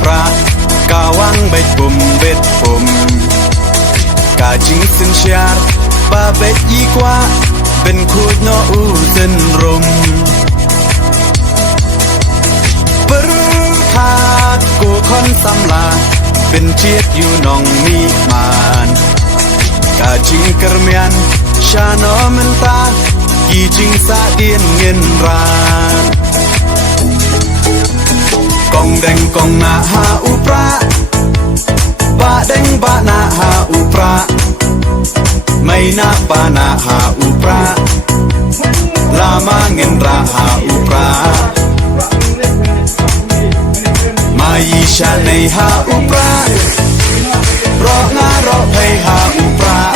ปรากาวังใบปุ่มเบ็ดปุ่มกาจิงสินเชียร์บาเบ็ดยี่กว่าเป็นคูดโนอูเส้นรมปรึพากูคอนสำลาเป็นเชียดอยู่นองมีมานกาจิงกระเมียนชาโนมันตากีจิงสาเดียนเงินรานกองแดงกองนาหาอุปราบะแดงบะนาหาอุปราไม่นาปานาหาอุปราลามาเงินราหาอุปรามายีชาในหาอุปรารองารอเพหาอุปรา